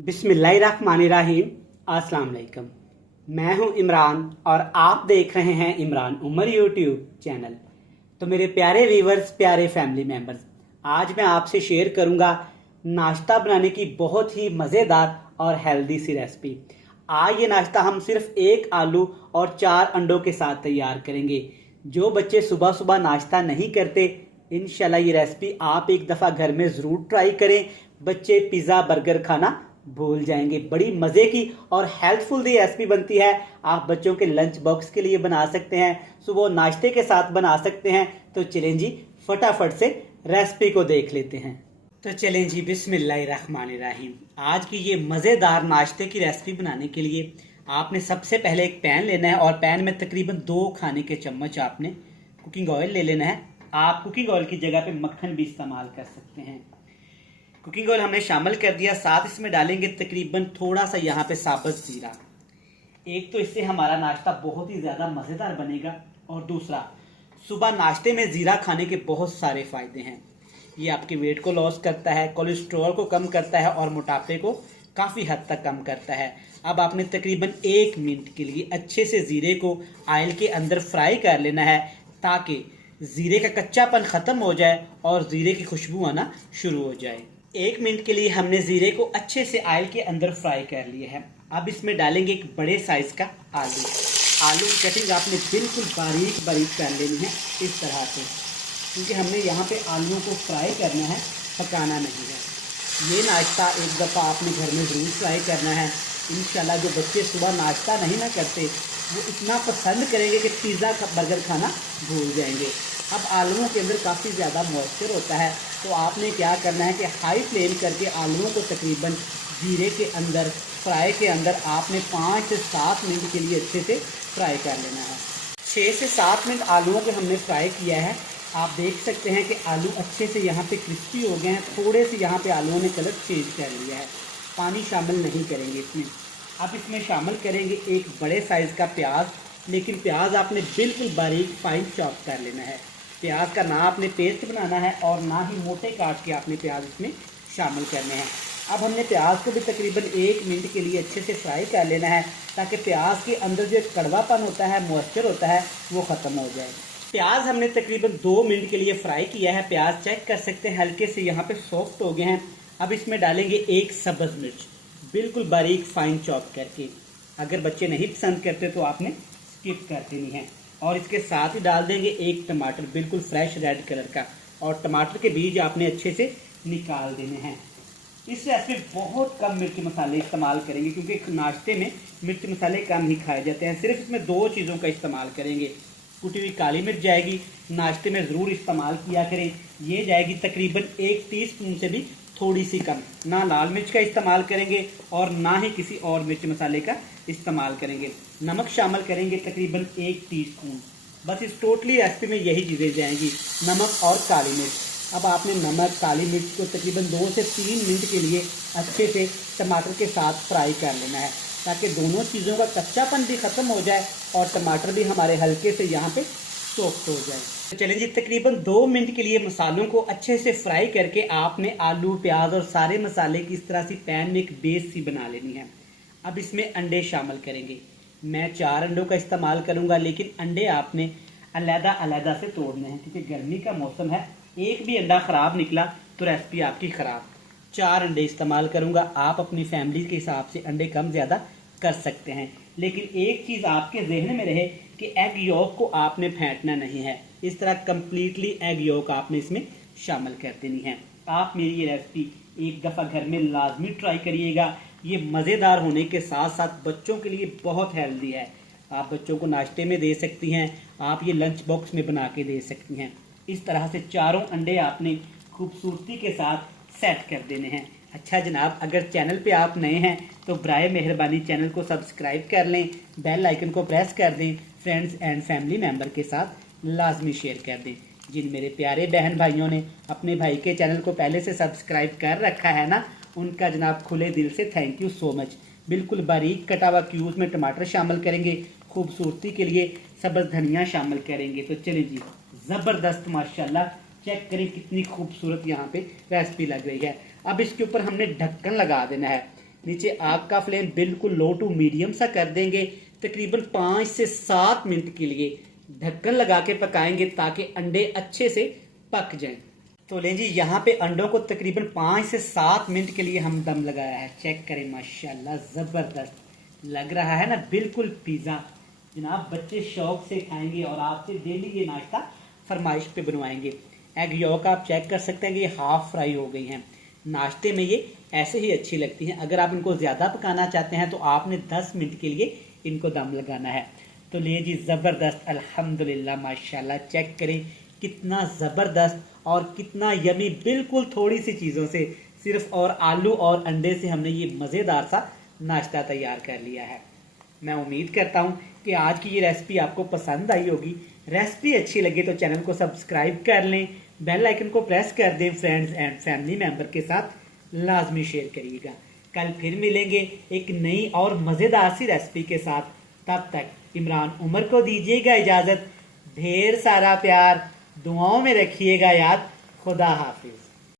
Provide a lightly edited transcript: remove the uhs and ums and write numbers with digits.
बिस्मिल्लाहिर्रहमानिर्रहीम। अस्सलाम वालेकुम। मैं हूं इमरान और आप देख रहे हैं इमरान उमर यूट्यूब चैनल। तो मेरे प्यारे व्यूवर्स, प्यारे फैमिली मेंबर्स, आज मैं आपसे शेयर करूंगा नाश्ता बनाने की बहुत ही मज़ेदार और हेल्दी सी रेसिपी। आज ये नाश्ता हम सिर्फ एक आलू और 4 अंडों के साथ तैयार करेंगे। जो बच्चे सुबह सुबह नाश्ता नहीं करते, इंशाल्लाह ये रेसिपी आप एक दफ़ा घर में ज़रूर ट्राई करें। बच्चे पिज़्ज़ा बर्गर खाना भूल जाएंगे। बड़ी मज़े की और हेल्थफुल दी रेसिपी बनती है। आप बच्चों के लंच बॉक्स के लिए बना सकते हैं, सुबह नाश्ते के साथ बना सकते हैं। तो चलें जी, फटाफट से रेसिपी को देख लेते हैं। तो चलें जी, बिस्मिल्लाहिर्रहमानिर्रहीम। आज की ये मज़ेदार नाश्ते की रेसिपी बनाने के लिए आपने सबसे पहले एक पैन लेना है और पैन में तकरीबन 2 खाने के चम्मच आपने कुकिंग ऑयल ले लेना है। आप कुकिंग ऑयल की जगह पे मक्खन भी इस्तेमाल कर सकते हैं। कुकिंग ऑयल हमने शामिल कर दिया, साथ इसमें डालेंगे तकरीबन थोड़ा सा यहाँ पे साबुत जीरा। एक तो इससे हमारा नाश्ता बहुत ही ज़्यादा मज़ेदार बनेगा और दूसरा, सुबह नाश्ते में ज़ीरा खाने के बहुत सारे फ़ायदे हैं। ये आपके वेट को लॉस करता है, कोलेस्ट्रॉल को कम करता है और मोटापे को काफ़ी हद तक कम करता है। अब आपने तकरीबन 1 मिनट के लिए अच्छे से ज़ीरे को ऑयल के अंदर फ्राई कर लेना है, ताकि ज़ीरे का कच्चापन ख़त्म हो जाए और ज़ीरे की खुशबू आना शुरू हो जाए। 1 मिनट के लिए हमने ज़ीरे को अच्छे से ऑयल के अंदर फ्राई कर लिया है। अब इसमें डालेंगे एक बड़े साइज़ का आलू। आलू की कटिंग आपने बिल्कुल बारीक बारीक कर लेनी है इस तरह से, क्योंकि हमने यहाँ पे आलूओं को फ्राई करना है, पकाना नहीं है। ये नाश्ता एक दफ़ा आपने घर में ज़रूर ट्राई करना है। इंशाल्लाह जो बच्चे सुबह नाश्ता नहीं ना करते, वो इतना पसंद करेंगे कि पिज़्ज़ा का बर्गर खाना भूल जाएंगे। अब आलूओं के अंदर काफ़ी ज़्यादा मॉइस्चर होता है, तो आपने क्या करना है कि हाई फ्लेम करके आलूओं को तकरीबन जीरे के अंदर, फ्राई के अंदर आपने 5 से 7 मिनट के लिए अच्छे से फ्राई कर लेना है। 6 से 7 मिनट आलूओं को हमने फ्राई किया है। आप देख सकते हैं कि आलू अच्छे से यहाँ पे क्रिस्पी हो गए हैं। थोड़े से यहाँ पे आलूओं ने कलर चेंज कर लिया है। पानी शामिल नहीं करेंगे इसमें। अब इसमें शामिल करेंगे एक बड़े साइज़ का प्याज, लेकिन प्याज आपने बिल्कुल बारीक फाइन चॉप कर लेना है। प्याज का ना आपने पेस्ट बनाना है और ना ही मोटे काट के आपने प्याज इसमें शामिल करने हैं। अब हमने प्याज को भी तकरीबन 1 मिनट के लिए अच्छे से फ्राई कर लेना है, ताकि प्याज के अंदर जो कड़वापन होता है, मॉइस्चर होता है, वो ख़त्म हो जाए। प्याज हमने तकरीबन 2 मिनट के लिए फ्राई किया है। प्याज चेक कर सकते हैं हल्के से यहाँ पे सॉफ्ट हो गए हैं। अब इसमें डालेंगे एक सब्ज़ मिर्च, बिल्कुल बारीक फाइन चॉप करके। अगर बच्चे नहीं पसंद करते तो आपने स्किप कर देनी है। और इसके साथ ही डाल देंगे एक टमाटर, बिल्कुल फ्रेश रेड कलर का, और टमाटर के बीज आपने अच्छे से निकाल देने हैं। इस रेसिपी में बहुत कम मिर्च मसाले इस्तेमाल करेंगे, क्योंकि नाश्ते में मिर्च मसाले कम ही खाए जाते हैं। सिर्फ इसमें 2 चीज़ों का इस्तेमाल करेंगे। कुटी हुई काली मिर्च जाएगी, नाश्ते में ज़रूर इस्तेमाल किया करें। ये जाएगी तकरीबन 1 टीस्पून से भी थोड़ी सी कम। ना लाल मिर्च का इस्तेमाल करेंगे और ना ही किसी और मिर्च मसाले का इस्तेमाल करेंगे। नमक शामिल करेंगे तकरीबन 1 टीस्पून। बस इस टोटली रेसिपी में यही चीज़ें जाएंगी, नमक और काली मिर्च। अब आपने नमक काली मिर्च को तकरीबन 2 से 3 मिनट के लिए अच्छे से टमाटर के साथ फ्राई कर लेना है, ताकि दोनों चीज़ों का कच्चापन भी ख़त्म हो जाए और टमाटर भी हमारे हल्के से यहाँ पे सॉफ्ट हो जाए। तो चलिए जी, तकरीबन 2 मिनट के लिए मसालों को अच्छे से फ्राई करके आपने आलू, प्याज और सारे मसाले की इस तरह से पैन में एक बेस सी बना लेनी है। अब इसमें अंडे शामिल करेंगे। मैं 4 अंडों का इस्तेमाल करूँगा, लेकिन अंडे आपने अलग-अलग से तोड़ने हैं, क्योंकि गर्मी का मौसम है। एक भी अंडा ख़राब निकला तो रेसिपी आपकी ख़राब। 4 अंडे इस्तेमाल करूँगा। आप अपनी फैमिली के हिसाब से अंडे कम ज़्यादा कर सकते हैं, लेकिन एक चीज़ आपके जहन में रहे कि एग योक को आपने फेंटना नहीं है। इस तरह कंप्लीटली एग योक आपने इसमें शामिल कर देनी है। आप मेरी ये रेसिपी एक दफ़ा घर में लाजमी ट्राई करिएगा। ये मज़ेदार होने के साथ साथ बच्चों के लिए बहुत हेल्दी है। आप बच्चों को नाश्ते में दे सकती हैं, आप ये लंच बॉक्स में बना के दे सकती हैं। इस तरह से 4 अंडे आपने खूबसूरती के साथ सेट कर देने हैं। अच्छा जनाब, अगर चैनल पे आप नए हैं तो बराए मेहरबानी चैनल को सब्सक्राइब कर लें, बेल आइकन को प्रेस कर दें, फ्रेंड्स एंड फैमिली मेम्बर के साथ लाजमी शेयर कर दें। जिन मेरे प्यारे बहन भाइयों ने अपने भाई के चैनल को पहले से सब्सक्राइब कर रखा है ना, उनका जनाब खुले दिल से थैंक यू सो मच। बिल्कुल बारीक कटा हुआ क्यूब्स में टमाटर शामिल करेंगे, खूबसूरती के लिए सब्ज़ धनिया शामिल करेंगे। तो चलिए जी, ज़बरदस्त माशाल्लाह, चेक करें कितनी खूबसूरत यहाँ पे रेसिपी लग रही है। अब इसके ऊपर हमने ढक्कन लगा देना है। नीचे आग का फ्लेम बिल्कुल लो टू मीडियम सा कर देंगे। तकरीबन 5 से 7 मिनट के लिए ढक्कन लगा के पकाएंगे ताकि अंडे अच्छे से पक जाएं। तो लें जी, यहाँ पे अंडों को तकरीबन 5 से 7 मिनट के लिए हम दम लगाया है। चेक करें, माशाल्लाह ज़बरदस्त लग रहा है ना, बिल्कुल पिज़्ज़ा। जनाब बच्चे शौक से खाएंगे और आपसे डेली ये नाश्ता फरमाइश पे बनवाएंगे। एग यॉक आप चेक कर सकते हैं कि ये हाफ फ्राई हो गई हैं। नाश्ते में ये ऐसे ही अच्छी लगती हैं। अगर आप इनको ज़्यादा पकाना चाहते हैं तो आपने 10 मिनट के लिए इनको दम लगाना है। तो लिए जी, ज़बरदस्त, अल्हम्दुलिल्लाह, माशाल्लाह। चेक करें कितना ज़बरदस्त और कितना यमी, बिल्कुल थोड़ी सी चीज़ों से, सिर्फ और आलू और अंडे से हमने ये मज़ेदार सा नाश्ता तैयार कर लिया है। मैं उम्मीद करता हूँ कि आज की ये रेसिपी आपको पसंद आई होगी। रेसिपी अच्छी लगे तो चैनल को सब्सक्राइब कर लें, बेल आइकन को प्रेस कर दें, फ्रेंड्स एंड फैमिली मेंबर के साथ लाजमी शेयर करिएगा। कल फिर मिलेंगे एक नई और मज़ेदार सी रेसिपी के साथ। तब तक इमरान उमर को दीजिएगा इजाज़त। ढेर सारा प्यार, दुआओं में रखिएगा याद। खुदा हाफिज।